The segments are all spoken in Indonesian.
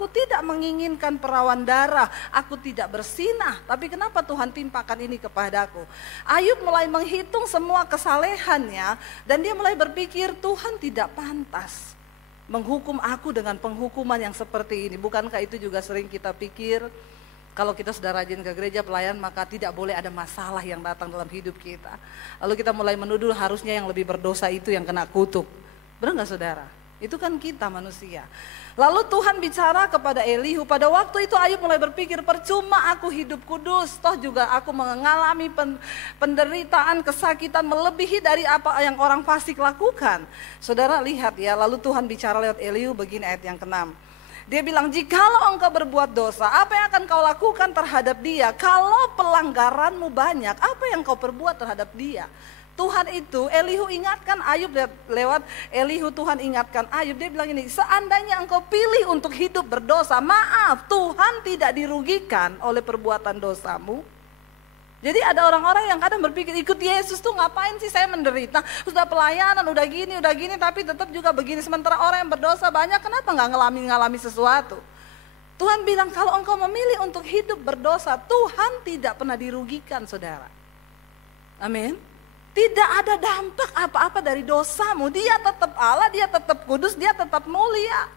Aku tidak menginginkan perawan darah, aku tidak bersinah. Tapi kenapa Tuhan timpakan ini kepadaku? Ayub mulai menghitung semua kesalehannya dan dia mulai berpikir, Tuhan tidak pantas menghukum aku dengan penghukuman yang seperti ini. Bukankah itu juga sering kita pikir? Kalau kita sudah rajin ke gereja pelayan, maka tidak boleh ada masalah yang datang dalam hidup kita. Lalu kita mulai menuduh harusnya yang lebih berdosa itu yang kena kutuk. Benar gak saudara? Itu kan kita manusia. Lalu Tuhan bicara kepada Elihu. Pada waktu itu Ayub mulai berpikir, percuma aku hidup kudus, toh juga aku mengalami penderitaan, kesakitan melebihi dari apa yang orang fasik lakukan. Saudara lihat ya, lalu Tuhan bicara lewat Elihu begini ayat yang ke-6. Dia bilang, jikalau engkau berbuat dosa, apa yang akan kau lakukan terhadap dia? Kalau pelanggaranmu banyak, apa yang kau perbuat terhadap dia? Tuhan itu, Elihu ingatkan Ayub lewat Elihu, Tuhan ingatkan Ayub. Dia bilang ini, seandainya engkau pilih untuk hidup berdosa, maaf, Tuhan tidak dirugikan oleh perbuatan dosamu. Jadi ada orang-orang yang kadang berpikir, ikut Yesus tuh ngapain sih saya menderita, sudah pelayanan, udah gini, tapi tetap juga begini. Sementara orang yang berdosa banyak, kenapa gak ngalami sesuatu? Tuhan bilang, kalau engkau memilih untuk hidup berdosa, Tuhan tidak pernah dirugikan, saudara. Amin. Tidak ada dampak apa-apa dari dosamu. Dia tetap Allah, dia tetap kudus, dia tetap mulia.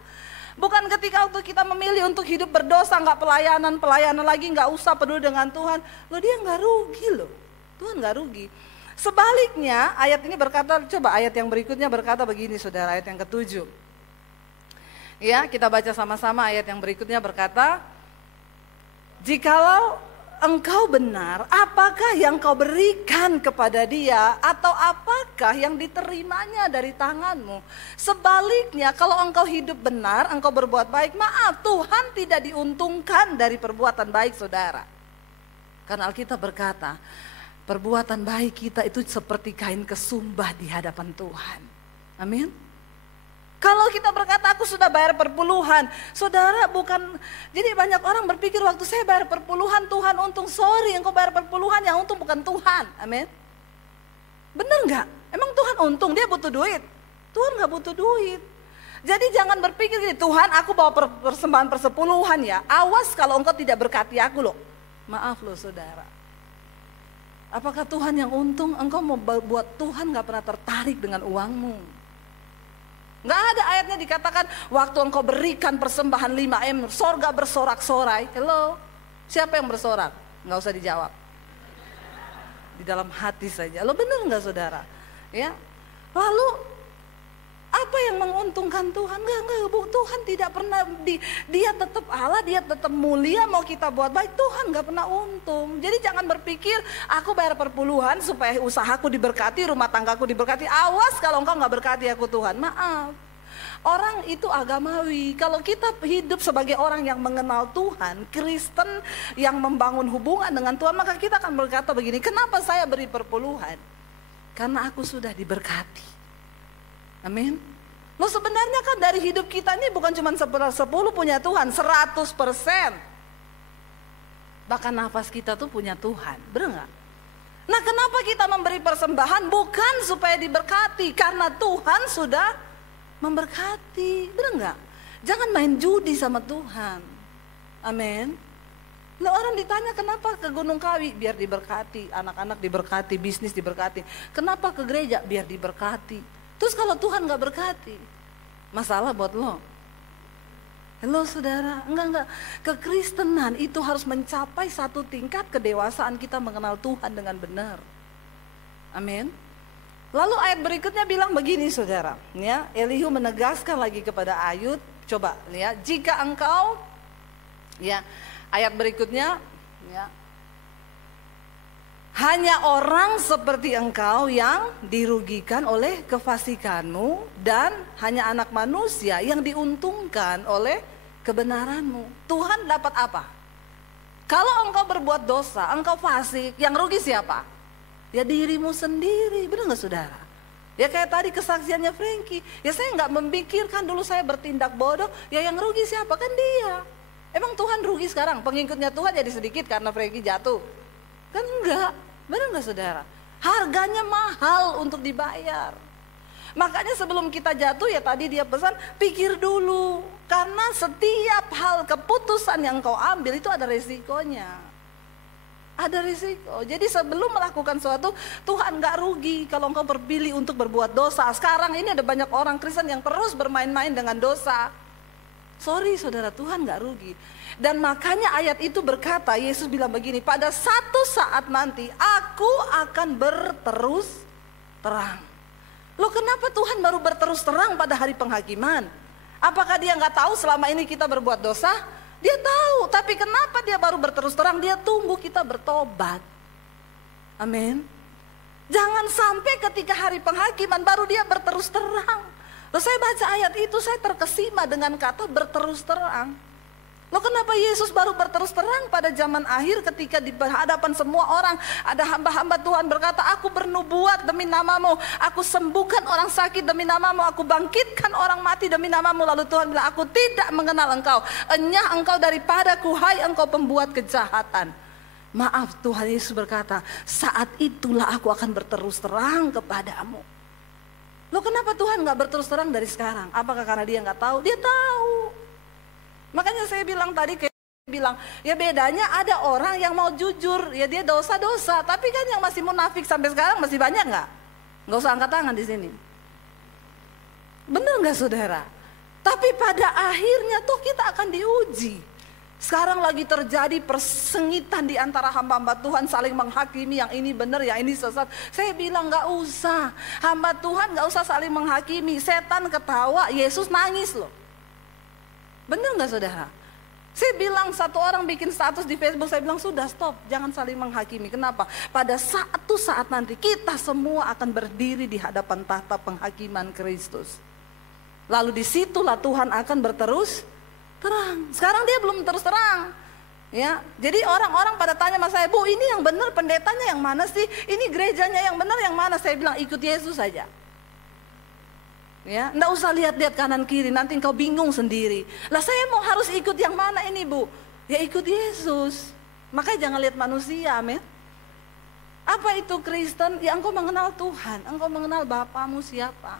Bukan ketika waktu kita memilih untuk hidup berdosa, gak pelayanan lagi, gak usah peduli dengan Tuhan. Loh, dia gak rugi loh. Tuhan gak rugi. Sebaliknya ayat ini berkata, coba ayat yang berikutnya berkata begini saudara, ayat yang ke-7. Ya, kita baca sama-sama ayat yang berikutnya berkata, jikalau engkau benar, apakah yang kau berikan kepada dia, atau apakah yang diterimanya dari tanganmu? Sebaliknya, kalau engkau hidup benar, engkau berbuat baik, maaf, Tuhan tidak diuntungkan dari perbuatan baik, saudara. Karena Alkitab berkata, perbuatan baik kita itu seperti kain kesumbah di hadapan Tuhan. Amin. Kalau kita berkata aku sudah bayar perpuluhan, saudara bukan, jadi banyak orang berpikir waktu saya bayar perpuluhan Tuhan untung, sorry engkau bayar perpuluhan yang untung bukan Tuhan, amin. Bener gak? Emang Tuhan untung, dia butuh duit? Tuhan gak butuh duit. Jadi jangan berpikir gini, Tuhan aku bawa persembahan persepuluhan ya, awas kalau engkau tidak berkati aku loh. Maaf loh saudara. Apakah Tuhan yang untung? Engkau mau buat Tuhan gak pernah tertarik dengan uangmu. Gak ada ayatnya dikatakan waktu engkau berikan persembahan 5M, sorga bersorak-sorai. Hello, siapa yang bersorak? Gak usah dijawab. Di dalam hati saja. Lo bener gak saudara? Ya. Lalu apa yang menguntungkan Tuhan? Enggak, Tuhan tidak pernah, dia tetap Allah, dia tetap mulia, mau kita buat baik, Tuhan gak pernah untung. Jadi jangan berpikir, aku bayar perpuluhan supaya usahaku diberkati, rumah tanggaku diberkati. Awas kalau engkau gak berkati aku Tuhan, maaf. Orang itu agamawi, kalau kita hidup sebagai orang yang mengenal Tuhan, Kristen yang membangun hubungan dengan Tuhan, maka kita akan berkata begini, kenapa saya beri perpuluhan? Karena aku sudah diberkati. Amin. Lo sebenarnya kan dari hidup kita ini bukan cuma 10 punya Tuhan, 100%. Bahkan nafas kita tuh punya Tuhan, bener gak? Nah kenapa kita memberi persembahan? Bukan supaya diberkati, karena Tuhan sudah memberkati, bener gak? Jangan main judi sama Tuhan. Amin. Nah, orang ditanya kenapa ke Gunung Kawi? Biar diberkati, anak-anak diberkati, bisnis diberkati. Kenapa ke gereja? Biar diberkati. Terus kalau Tuhan gak berkati, masalah buat lo. Halo saudara, enggak. Kekristenan itu harus mencapai satu tingkat kedewasaan kita mengenal Tuhan dengan benar. Amin. Lalu ayat berikutnya bilang begini saudara, ya, Elihu menegaskan lagi kepada Ayub, coba ya, jika engkau, ya, ayat berikutnya, ya, hanya orang seperti engkau yang dirugikan oleh kefasikanmu, dan hanya anak manusia yang diuntungkan oleh kebenaranmu. Tuhan dapat apa? Kalau engkau berbuat dosa, engkau fasik, yang rugi siapa? Ya dirimu sendiri, benar gak saudara? Ya kayak tadi kesaksiannya Frankie, ya saya gak memikirkan dulu saya bertindak bodoh, ya yang rugi siapa? Kan dia. Emang Tuhan rugi sekarang? Pengikutnya Tuhan jadi sedikit karena Frankie jatuh? Kan enggak, benar gak saudara? Harganya mahal untuk dibayar. Makanya sebelum kita jatuh ya tadi dia pesan, pikir dulu. Karena setiap hal keputusan yang kau ambil itu ada resikonya. Ada risiko. Jadi sebelum melakukan sesuatu, Tuhan gak rugi kalau engkau berpilih untuk berbuat dosa. Sekarang ini ada banyak orang Kristen yang terus bermain-main dengan dosa. Sorry saudara, Tuhan gak rugi. Dan makanya ayat itu berkata, Yesus bilang begini, pada satu saat nanti aku akan berterus terang. Loh kenapa Tuhan baru berterus terang pada hari penghakiman? Apakah dia gak tahu selama ini kita berbuat dosa? Dia tahu, tapi kenapa dia baru berterus terang? Dia tunggu kita bertobat. Amin. Jangan sampai ketika hari penghakiman baru dia berterus terang. Loh saya baca ayat itu saya terkesima dengan kata berterus terang. Loh kenapa Yesus baru berterus terang pada zaman akhir ketika di hadapan semua orang ada hamba-hamba Tuhan berkata, aku bernubuat demi namamu, aku sembuhkan orang sakit demi namamu, aku bangkitkan orang mati demi namamu. Lalu Tuhan bilang, aku tidak mengenal engkau, enyah engkau daripadaku, hai engkau pembuat kejahatan. Maaf, Tuhan Yesus berkata, saat itulah aku akan berterus terang kepadamu. Loh kenapa Tuhan gak berterus terang dari sekarang? Apakah karena dia gak tahu? Dia tahu. Makanya saya bilang tadi, kayak bilang, ya bedanya ada orang yang mau jujur, ya dia dosa-dosa, tapi kan yang masih munafik sampai sekarang masih banyak nggak? Nggak usah angkat tangan di sini. Bener nggak saudara? Tapi pada akhirnya tuh kita akan diuji. Sekarang lagi terjadi persengitan di antara hamba-hamba Tuhan saling menghakimi, yang ini benar, yang ini sesat. Saya bilang nggak usah, hamba Tuhan nggak usah saling menghakimi. Setan ketawa, Yesus nangis loh. Benar nggak saudara? Saya bilang satu orang bikin status di Facebook, saya bilang sudah stop, jangan saling menghakimi. Kenapa? Pada satu saat nanti kita semua akan berdiri di hadapan tahta penghakiman Kristus. Lalu disitulah Tuhan akan berterus terang. Sekarang dia belum terus terang. Ya, jadi orang-orang pada tanya sama saya, Bu ini yang benar pendetanya yang mana sih? Ini gerejanya yang benar yang mana? Saya bilang ikut Yesus saja. Ya, enggak usah lihat-lihat kanan kiri, nanti engkau bingung sendiri. Lah saya mau harus ikut yang mana ini Bu? Ya ikut Yesus. Makanya jangan lihat manusia, amin. Apa itu Kristen? Ya engkau mengenal Tuhan, engkau mengenal Bapamu siapa.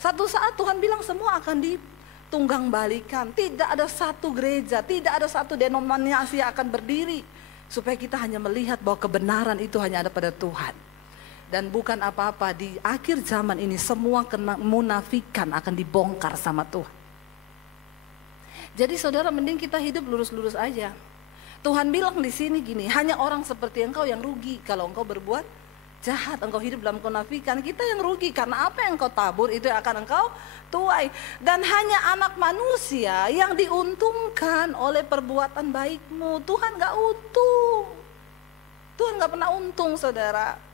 Satu saat Tuhan bilang semua akan ditunggang balikan. Tidak ada satu gereja, tidak ada satu denominasi yang akan berdiri. Supaya kita hanya melihat bahwa kebenaran itu hanya ada pada Tuhan. Dan bukan apa-apa, di akhir zaman ini semua kemunafikan akan dibongkar sama Tuhan. Jadi saudara mending kita hidup lurus-lurus aja. Tuhan bilang di sini gini, hanya orang seperti engkau yang rugi kalau engkau berbuat jahat, engkau hidup dalam kemunafikan. Kita yang rugi karena apa yang engkau tabur itu yang akan engkau tuai. Dan hanya anak manusia yang diuntungkan oleh perbuatan baikmu. Tuhan gak untung. Tuhan gak pernah untung saudara.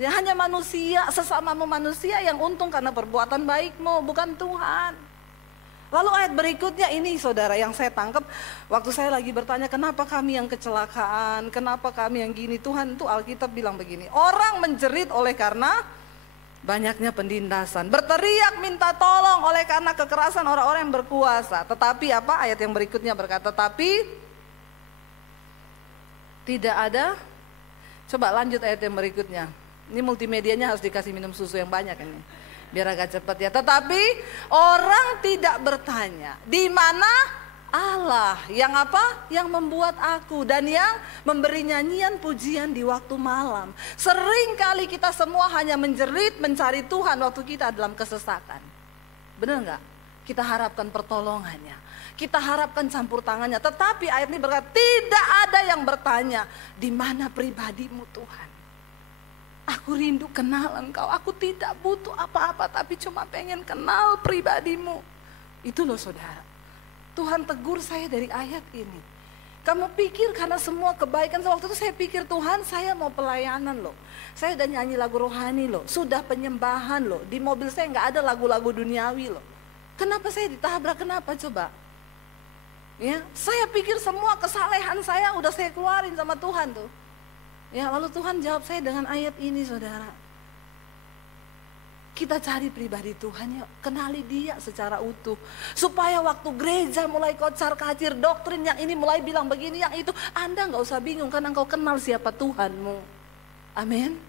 Ya hanya manusia, sesamamu manusia yang untung karena perbuatan baikmu, bukan Tuhan. Lalu ayat berikutnya ini saudara yang saya tangkap waktu saya lagi bertanya kenapa kami yang kecelakaan, kenapa kami yang gini. Tuhan itu Alkitab bilang begini, orang menjerit oleh karena banyaknya penindasan, berteriak minta tolong oleh karena kekerasan orang-orang yang berkuasa. Tetapi apa ayat yang berikutnya berkata, tapi tidak ada. Coba lanjut ayat yang berikutnya. Ini multimedianya harus dikasih minum susu yang banyak ini, biar agak cepat ya. Tetapi orang tidak bertanya, di mana Allah yang apa? Yang membuat aku dan yang memberi nyanyian pujian di waktu malam. Sering kali kita semua hanya menjerit mencari Tuhan waktu kita dalam kesesakan. Benar nggak? Kita harapkan pertolongannya, kita harapkan campur tangannya. Tetapi ayat ini berkata, tidak ada yang bertanya, di mana pribadimu Tuhan? Aku rindu kenal engkau, aku tidak butuh apa-apa tapi cuma pengen kenal pribadimu. Itu loh saudara, Tuhan tegur saya dari ayat ini. Kamu pikir karena semua kebaikan, waktu itu saya pikir Tuhan saya mau pelayanan loh. Saya udah nyanyi lagu rohani loh, sudah penyembahan loh. Di mobil saya gak ada lagu-lagu duniawi loh. Kenapa saya ditabrak, kenapa coba? Ya, saya pikir semua kesalehan saya udah saya keluarin sama Tuhan tuh. Ya, lalu Tuhan jawab saya dengan ayat ini saudara. Kita cari pribadi Tuhan yuk, kenali dia secara utuh. Supaya waktu gereja mulai kocar kacir, doktrin yang ini mulai bilang begini, yang itu, Anda gak usah bingung karena engkau kenal siapa Tuhanmu. Amin.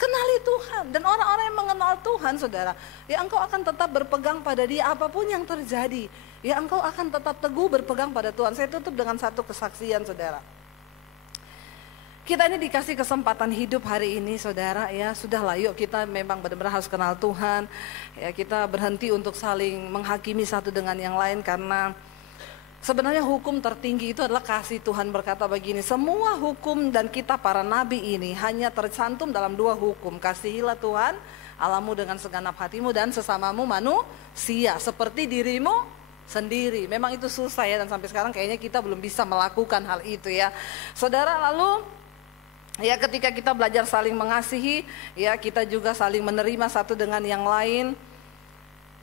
Kenali Tuhan. Dan orang-orang yang mengenal Tuhan, saudara, ya engkau akan tetap berpegang pada Dia apapun yang terjadi. Ya engkau akan tetap teguh berpegang pada Tuhan. Saya tutup dengan satu kesaksian, saudara. Kita ini dikasih kesempatan hidup hari ini, saudara, ya sudahlah, yuk kita memang benar-benar harus kenal Tuhan. Ya kita berhenti untuk saling menghakimi satu dengan yang lain, karena sebenarnya hukum tertinggi itu adalah kasih. Tuhan berkata begini, semua hukum dan kitab para nabi ini hanya tercantum dalam 2 hukum. Kasihilah Tuhan Allahmu dengan segenap hatimu dan sesamamu manusia seperti dirimu sendiri. Memang itu susah ya, dan sampai sekarang kayaknya kita belum bisa melakukan hal itu ya. Saudara, lalu ya ketika kita belajar saling mengasihi, ya kita juga saling menerima satu dengan yang lain.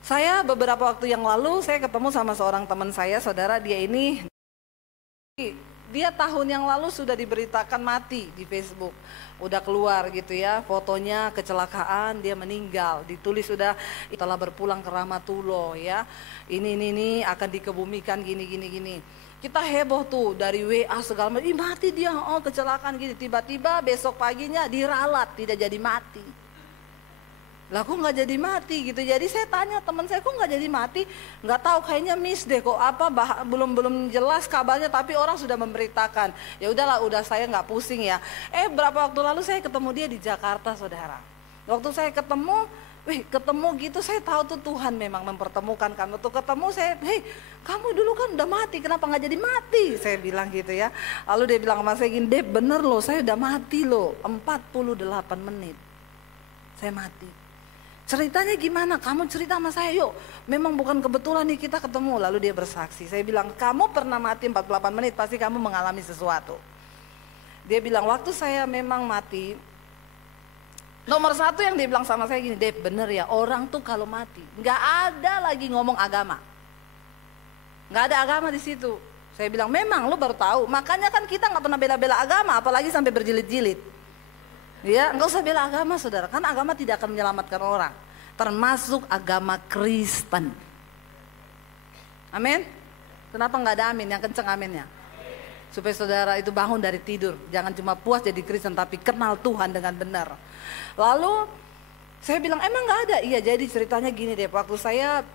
Saya beberapa waktu yang lalu saya ketemu sama seorang teman saya, saudara, dia tahun yang lalu sudah diberitakan mati di Facebook. Udah keluar gitu ya, fotonya kecelakaan, dia meninggal. Ditulis sudah telah berpulang ke Rahmatullah ya. Ini akan dikebumikan gini. Kita heboh tuh dari WA segala macam, mati dia, oh kecelakaan gini. Tiba-tiba besok paginya diralat, tidak jadi mati. Lah kok nggak jadi mati gitu. Jadi saya tanya teman saya, kok nggak jadi mati? Nggak tahu, kayaknya miss deh, kok apa belum jelas kabarnya, tapi orang sudah memberitakan. Ya udahlah, udah saya nggak pusing ya. Berapa waktu lalu saya ketemu dia di Jakarta, saudara. Waktu saya ketemu gitu, saya tahu tuh Tuhan memang mempertemukan kan. Waktu ketemu saya, kamu dulu kan udah mati, kenapa nggak jadi mati? Saya bilang gitu ya. Lalu dia bilang sama saya gini, Dep bener loh, saya udah mati loh, 48 menit saya mati. Ceritanya gimana? Kamu cerita sama saya yuk. Memang bukan kebetulan nih kita ketemu. Lalu dia bersaksi. Saya bilang, kamu pernah mati 48 menit, pasti kamu mengalami sesuatu. Dia bilang, waktu saya memang mati, nomor 1 yang dia bilang sama saya gini, Dep bener ya, orang tuh kalau mati nggak ada lagi ngomong agama, nggak ada agama di situ. Saya bilang, memang lu baru tahu, makanya kan kita nggak pernah bela-bela agama, apalagi sampai berjilid-jilid. Ya, nggak usah bela agama, saudara, kan agama tidak akan menyelamatkan orang, termasuk agama Kristen. Amin. Kenapa nggak ada amin? Yang kenceng aminnya. Supaya saudara itu bangun dari tidur, jangan cuma puas jadi Kristen, tapi kenal Tuhan dengan benar. Lalu saya bilang, emang nggak ada? Iya, jadi ceritanya gini deh, waktu saya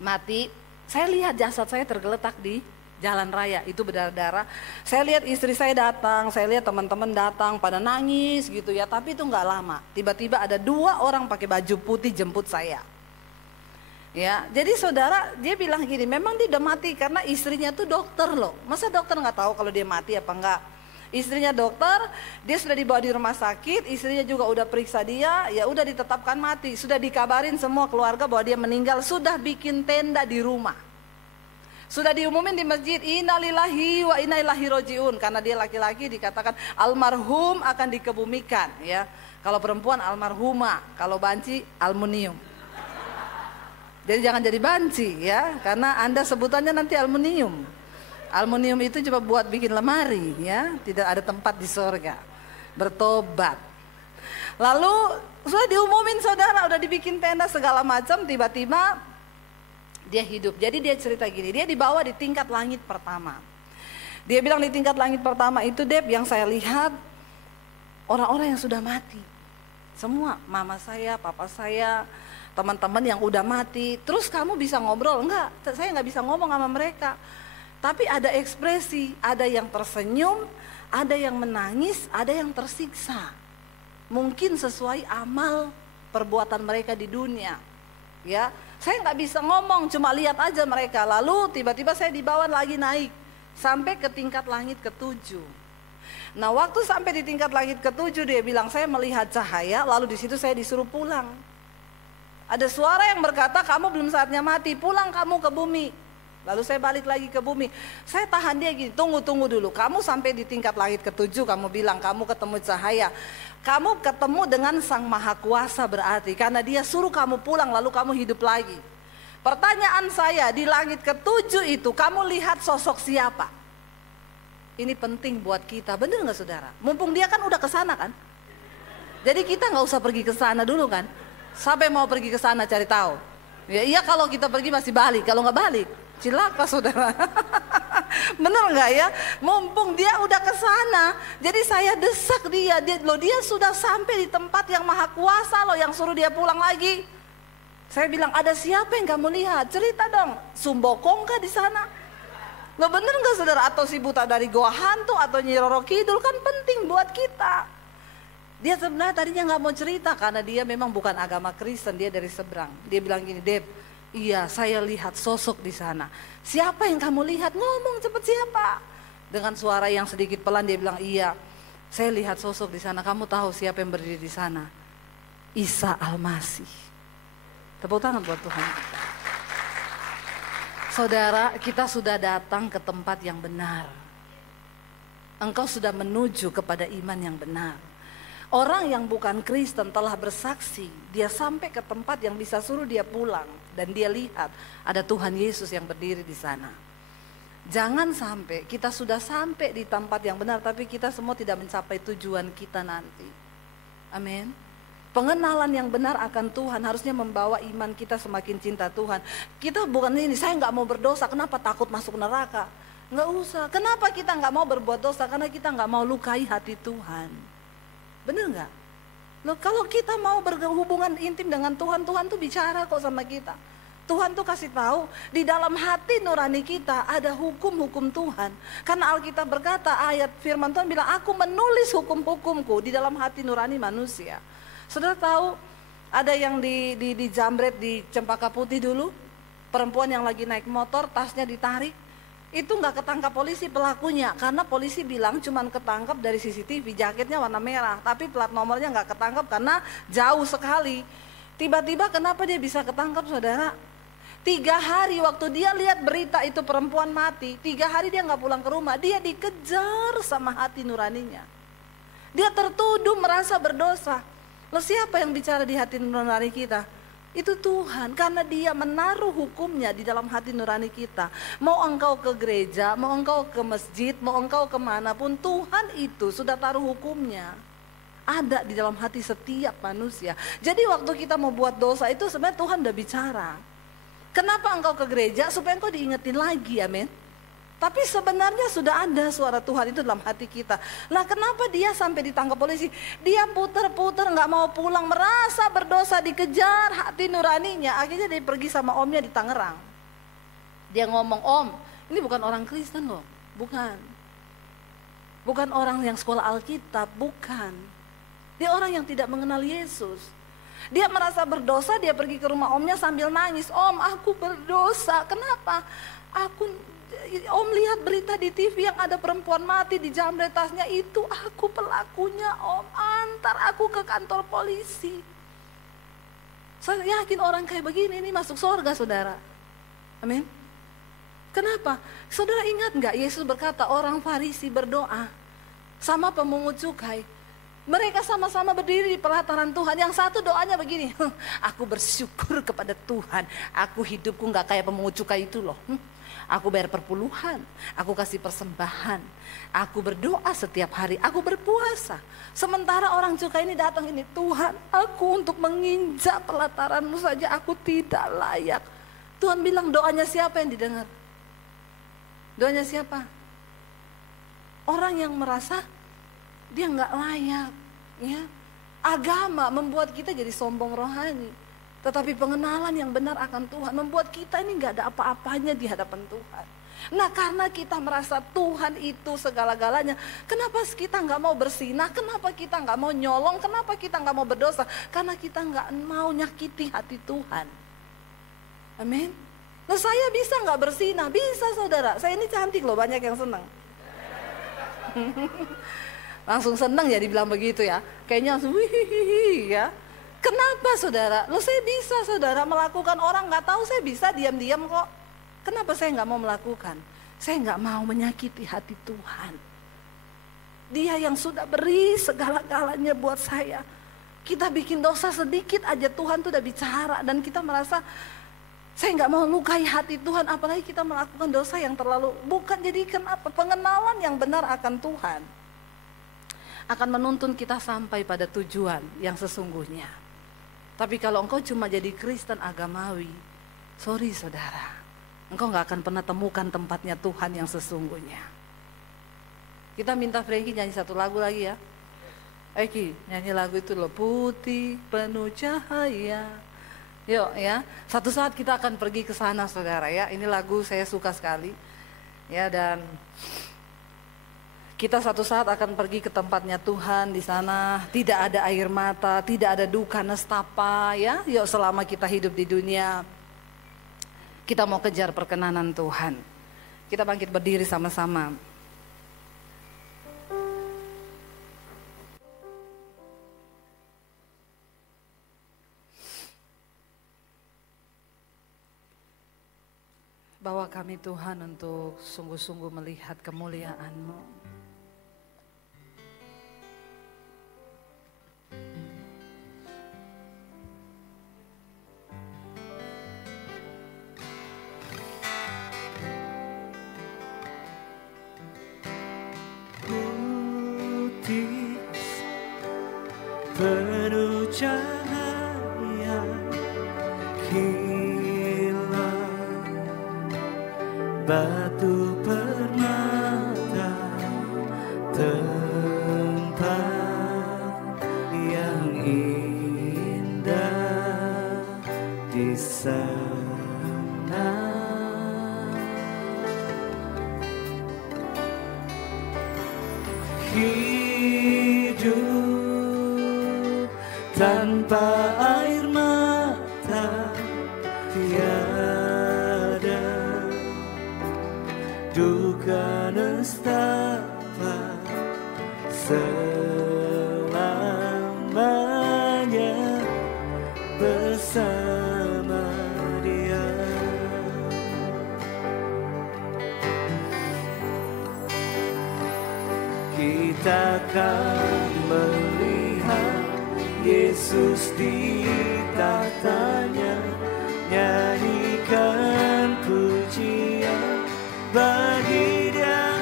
mati, saya lihat jasad saya tergeletak di jalan raya, itu berdarah-darah. Saya lihat istri saya datang, saya lihat teman-teman datang pada nangis gitu ya, tapi itu nggak lama. Tiba-tiba ada 2 orang pakai baju putih jemput saya. Ya, jadi saudara, dia bilang gini, memang dia udah mati karena istrinya tuh dokter loh. Masa dokter nggak tahu kalau dia mati apa enggak? Istrinya dokter, dia sudah dibawa di rumah sakit, istrinya juga udah periksa dia, ya udah ditetapkan mati. Sudah dikabarin semua keluarga bahwa dia meninggal, sudah bikin tenda di rumah. Sudah diumumin di masjid, innalillahi wa inna ilaihi rojiun, karena dia laki-laki dikatakan almarhum akan dikebumikan ya. Kalau perempuan almarhumah, kalau banci aluminium. Jadi jangan jadi banci ya, karena Anda sebutannya nanti aluminium. Aluminium itu cuma buat bikin lemari ya, tidak ada tempat di sorga. Bertobat. Lalu sudah diumumin saudara, udah dibikin tenda segala macam, tiba-tiba dia hidup. Jadi dia cerita gini, dia dibawa di tingkat langit pertama. Dia bilang di tingkat langit pertama itu, Dep, yang saya lihat orang-orang yang sudah mati. Semua, mama saya, papa saya, teman-teman yang udah mati. Terus kamu bisa ngobrol? Enggak, saya nggak bisa ngomong sama mereka. Tapi ada ekspresi, ada yang tersenyum, ada yang menangis, ada yang tersiksa. Mungkin sesuai amal perbuatan mereka di dunia. Ya, saya nggak bisa ngomong, cuma lihat aja mereka. Lalu tiba-tiba saya dibawa lagi naik sampai ke tingkat langit ke-7. Nah, waktu sampai di tingkat langit ke-7, dia bilang saya melihat cahaya. Lalu di situ saya disuruh pulang. Ada suara yang berkata, kamu belum saatnya mati, pulang kamu ke bumi. Lalu saya balik lagi ke bumi. Saya tahan dia gini, tunggu dulu. Kamu sampai di tingkat langit ke-7, kamu bilang kamu ketemu cahaya. Kamu ketemu dengan Sang Maha Kuasa berarti, karena dia suruh kamu pulang lalu kamu hidup lagi. Pertanyaan saya, di langit ke-7 itu kamu lihat sosok siapa? Ini penting buat kita, bener gak saudara? Mumpung dia kan udah ke sana kan? Jadi kita gak usah pergi ke sana dulu kan? Sampai mau pergi ke sana cari tahu. Ya, iya kalau kita pergi masih balik, kalau nggak balik cilaka saudara. Bener nggak ya? Mumpung dia udah ke sana, jadi saya desak dia, dia sudah sampai di tempat yang maha kuasa loh, yang suruh dia pulang lagi. Saya bilang, ada siapa yang kamu lihat? Cerita dong, Sumbokong kah di sana? Nggak bener nggak saudara? Atau si buta dari Goa Hantu atau Nyi Roro Kidul, kan penting buat kita. Dia sebenarnya tadinya nggak mau cerita karena dia memang bukan agama Kristen, dia dari seberang. Dia bilang gini, Deb, iya saya lihat sosok di sana. Siapa yang kamu lihat? Ngomong cepet, siapa? Dengan suara yang sedikit pelan dia bilang, iya saya lihat sosok di sana. Kamu tahu siapa yang berdiri di sana? Isa Al-Masih. Tepuk tangan buat Tuhan. Saudara, kita sudah datang ke tempat yang benar. Engkau sudah menuju kepada iman yang benar. Orang yang bukan Kristen telah bersaksi, dia sampai ke tempat yang bisa suruh dia pulang, dan dia lihat ada Tuhan Yesus yang berdiri di sana. Jangan sampai kita sudah sampai di tempat yang benar, tapi kita semua tidak mencapai tujuan kita nanti. Amin. Pengenalan yang benar akan Tuhan harusnya membawa iman kita semakin cinta Tuhan. Kita bukan ini, saya nggak mau berdosa, kenapa takut masuk neraka? Nggak usah. Kenapa kita nggak mau berbuat dosa? Karena kita nggak mau lukai hati Tuhan. Bener nggak? Loh, kalau kita mau berhubungan intim dengan Tuhan, Tuhan tuh bicara kok sama kita. Tuhan tuh kasih tahu di dalam hati nurani kita ada hukum-hukum Tuhan. Karena Alkitab berkata, ayat firman Tuhan bilang, aku menulis hukum-hukumku di dalam hati nurani manusia. Saudara tahu ada yang di jambret di Cempaka Putih dulu, perempuan yang lagi naik motor, tasnya ditarik, itu nggak ketangkap polisi pelakunya, karena polisi bilang cuman ketangkap dari CCTV, jaketnya warna merah, tapi plat nomornya nggak ketangkap karena jauh sekali. Tiba-tiba kenapa dia bisa ketangkap, saudara? 3 hari waktu dia lihat berita itu perempuan mati, 3 hari dia nggak pulang ke rumah, dia dikejar sama hati nuraninya. Dia tertuduh merasa berdosa. Loh, siapa yang bicara di hati nurani kita? Itu Tuhan, karena dia menaruh hukumnya di dalam hati nurani kita. Mau engkau ke gereja, mau engkau ke masjid, mau engkau kemanapun, Tuhan itu sudah taruh hukumnya. Ada di dalam hati setiap manusia. Jadi waktu kita mau buat dosa itu sebenarnya Tuhan udah bicara. Kenapa engkau ke gereja? Supaya engkau diingetin lagi, amin. Tapi sebenarnya sudah ada suara Tuhan itu dalam hati kita. Nah, kenapa dia sampai ditangkap polisi? Dia puter-puter nggak mau pulang, merasa berdosa, dikejar hati nuraninya. Akhirnya dia pergi sama omnya di Tangerang. Dia ngomong, Om, ini bukan orang Kristen loh, bukan. Bukan orang yang sekolah Alkitab, bukan. Dia orang yang tidak mengenal Yesus. Dia merasa berdosa, dia pergi ke rumah omnya sambil nangis. Om, aku berdosa. Kenapa? Om lihat berita di TV yang ada perempuan mati di jambret tasnya, itu aku pelakunya. Om, antar aku ke kantor polisi. Saya yakin orang kayak begini ini masuk surga, saudara. Amin. Kenapa? Saudara ingat nggak Yesus berkata orang Farisi berdoa sama pemungut cukai. Mereka sama-sama berdiri di pelataran Tuhan. Yang satu doanya begini, aku bersyukur kepada Tuhan, aku hidupku nggak kayak pemungut cukai itu loh. Aku bayar perpuluhan, aku kasih persembahan, aku berdoa setiap hari, aku berpuasa. Sementara orang cukai ini datang ini, Tuhan, aku untuk menginjak pelataran-Mu saja aku tidak layak. Tuhan bilang, doanya siapa yang didengar? Doanya siapa? Orang yang merasa dia nggak layak, ya. Agama membuat kita jadi sombong rohani. Tetapi pengenalan yang benar akan Tuhan membuat kita ini nggak ada apa-apanya di hadapan Tuhan. Nah, karena kita merasa Tuhan itu segala-galanya, kenapa kita nggak mau bersinah? Kenapa kita nggak mau nyolong? Kenapa kita nggak mau berdosa? Karena kita nggak mau nyakiti hati Tuhan. Amin. Nah, saya bisa nggak bersinah? Bisa, saudara. Saya ini cantik loh, banyak yang senang. Langsung senang ya dibilang begitu ya. Kayaknya langsung wihihihi ya. Kenapa, saudara? Loh, saya bisa, saudara, melakukan orang nggak tahu, saya bisa diam-diam kok. Kenapa saya nggak mau melakukan? Saya nggak mau menyakiti hati Tuhan. Dia yang sudah beri segala-galanya buat saya. Kita bikin dosa sedikit aja Tuhan tuh udah bicara, dan kita merasa saya nggak mau lukai hati Tuhan, apalagi kita melakukan dosa yang terlalu bukan. Jadi kenapa? Pengenalan yang benar akan Tuhan akan menuntun kita sampai pada tujuan yang sesungguhnya. Tapi kalau engkau cuma jadi Kristen agamawi, sorry saudara, engkau gak akan pernah temukan tempatnya Tuhan yang sesungguhnya. Kita minta Frankie nyanyi satu lagu lagi ya. Eki, nyanyi lagu itu loh, putih penuh cahaya. Yuk ya, satu saat kita akan pergi ke sana saudara ya. Ini lagu saya suka sekali. Ya, dan kita satu saat akan pergi ke tempatnya Tuhan di sana. Tidak ada air mata, tidak ada duka nestapa ya. Yuk, selama kita hidup di dunia, kita mau kejar perkenanan Tuhan. Kita bangkit berdiri sama-sama. Bawa kami Tuhan untuk sungguh-sungguh melihat kemuliaan-Mu. Putih penuh cahaya, batu permata, tempat yang indah di sana. Hidup tanpa air mata tiada, duka nestapa selamanya bersama Dia. Kita akan melihat Yesus di tahtanya, nyanyikan pujian bagi Dia.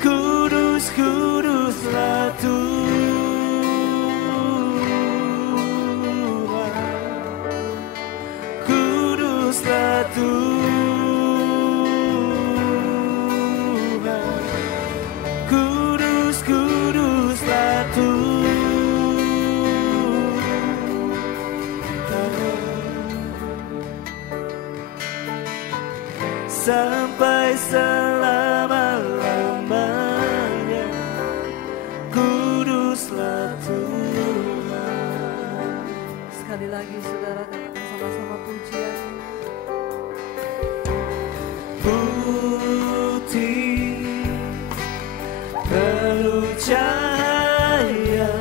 Kudus, kuduslah Tuhan, kuduslah Tuhan, kudus, kuduslah Tuhan, sampai selama-lamanya. Kuduslah Tuhan. Sekali lagi saudara katakan sama-sama pujian. Putih penuh cahaya,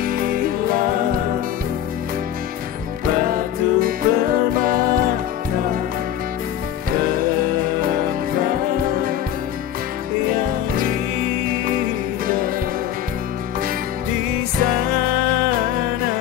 hilang batu permata, tempat yang indah di sana.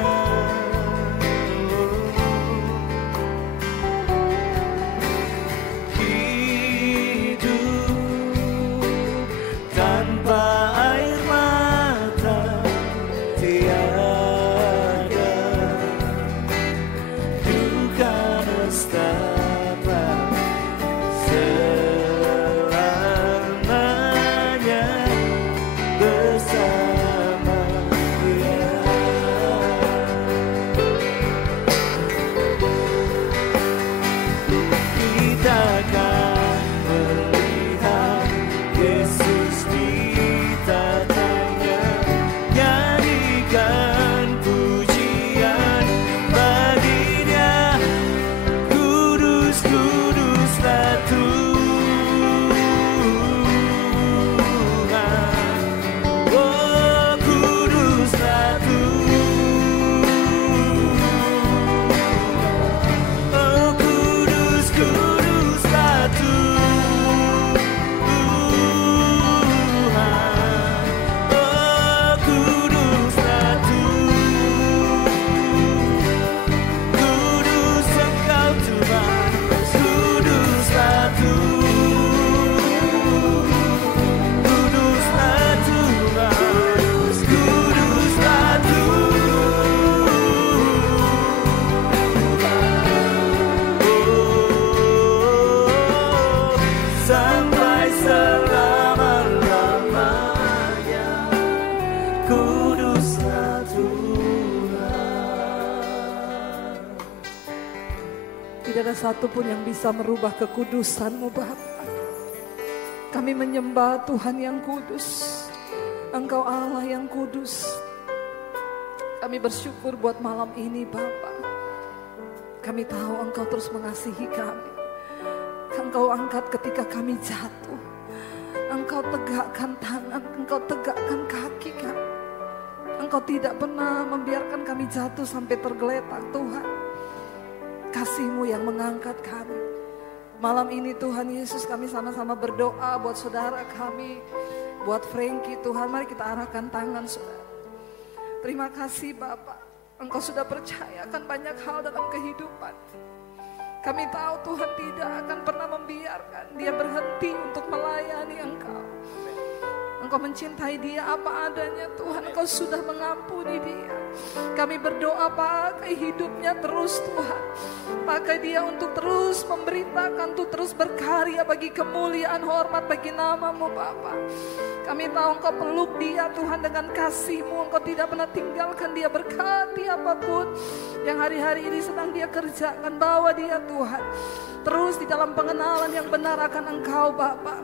satu pun yang bisa merubah kekudusan-Mu Bapa. Kami menyembah Tuhan yang kudus. Engkau Allah yang kudus. Kami bersyukur buat malam ini Bapa. Kami tahu Engkau terus mengasihi kami. Engkau angkat ketika kami jatuh. Engkau tegakkan tangan, Engkau tegakkan kaki kami. Engkau tidak pernah membiarkan kami jatuh sampai tergeletak Tuhan. Kasih-Mu yang mengangkat kami. Malam ini Tuhan Yesus kami sama-sama berdoa buat saudara kami. Buat Frankie Tuhan, mari kita arahkan tangan saudara. Terima kasih Bapak, Engkau sudah percayakan banyak hal dalam kehidupan. Kami tahu Tuhan tidak akan pernah membiarkan dia berhenti untuk melayani Engkau. Engkau mencintai dia apa adanya Tuhan, Engkau sudah mengampuni dia. Kami berdoa pakai hidupnya terus Tuhan. Pakai dia untuk terus memberitakan, untuk terus berkarya bagi kemuliaan hormat bagi nama-Mu Bapa. Kami tahu Engkau peluk dia Tuhan dengan kasih-Mu. Engkau tidak pernah tinggalkan dia, berkati apapun yang hari-hari ini sedang dia kerjakan. Bawa dia Tuhan terus di dalam pengenalan yang benar akan Engkau Bapa.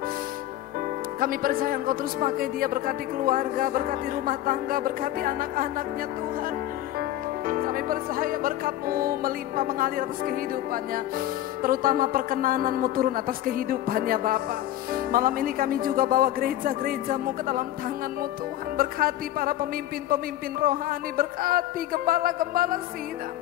Kami percaya Engkau terus pakai dia, berkati keluarga, berkati rumah tangga, berkati anak-anaknya Tuhan. Kami percaya berkat-Mu melimpah mengalir atas kehidupannya. Terutama perkenanan-Mu turun atas kehidupannya Bapa. Malam ini kami juga bawa gereja-gereja-Mu ke dalam tangan-Mu Tuhan. Berkati para pemimpin-pemimpin rohani, berkati gembala-gembala sidang.